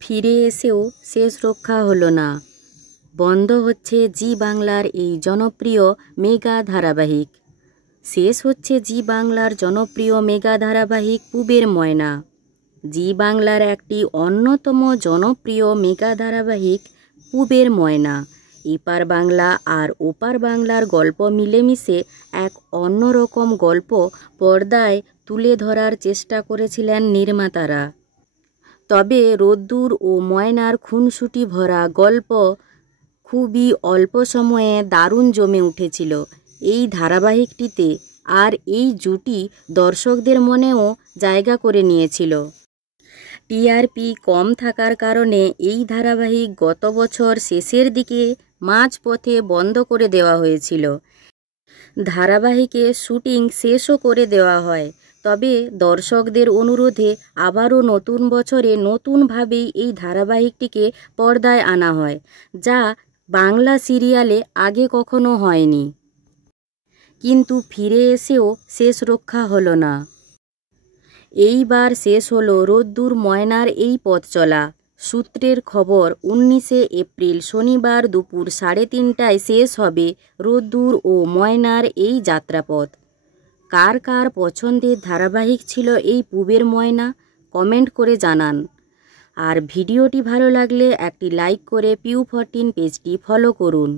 ফিরে এসেও শেষ রক্ষা হলো না। বন্ধ হচ্ছে জি বাংলার এই জনপ্রিয় মেগা ধারাবাহিক। শেষ হচ্ছে জি বাংলার জনপ্রিয় মেগা ধারাবাহিক পুবের ময়না। জি বাংলার একটি অন্যতম জনপ্রিয় মেগা ধারাবাহিক পুবের ময়না এপার বাংলা আর ওপার বাংলার গল্প মিলেমিশে এক অন্যরকম গল্প পর্দায় তুলে ধরার চেষ্টা করেছিলেন নির্মাতারা। তবে রোদ্দুর ও ময়নার খুনসুটি ভরা গল্প খুবই অল্প সময়ে দারুণ জমে উঠেছিল এই ধারাবাহিকটিতে, আর এই জুটি দর্শকদের মনেও জায়গা করে নিয়েছিল। টিআরপি কম থাকার কারণে এই ধারাবাহিক গত বছর শেষের দিকে মাঝপথে বন্ধ করে দেওয়া হয়েছিল। ধারাবাহিকে শুটিং শেষও করে দেওয়া হয়, তবে দর্শকদের অনুরোধে আবারও নতুন বছরে নতুনভাবেই এই ধারাবাহিকটিকে পর্দায় আনা হয়, যা বাংলা সিরিয়ালে আগে কখনো হয়নি। কিন্তু ফিরে এসেও শেষ রক্ষা হলো না। এইবার শেষ হলো রোদ্দুর ময়নার এই পথ চলা। সূত্রের খবর 19শে এপ্রিল শনিবার দুপুর 3:30টায় শেষ হবে রোদ্দুর ও ময়নার এই যাত্রাপথ। কার কার পছন্দের ধারাবাহিক ছিল এই পুবের ময়না, কমেন্ট করে জানান। আর ভিডিওটি ভালো লাগলে একটি লাইক করে পিউ 14 পেজটি ফলো করুন।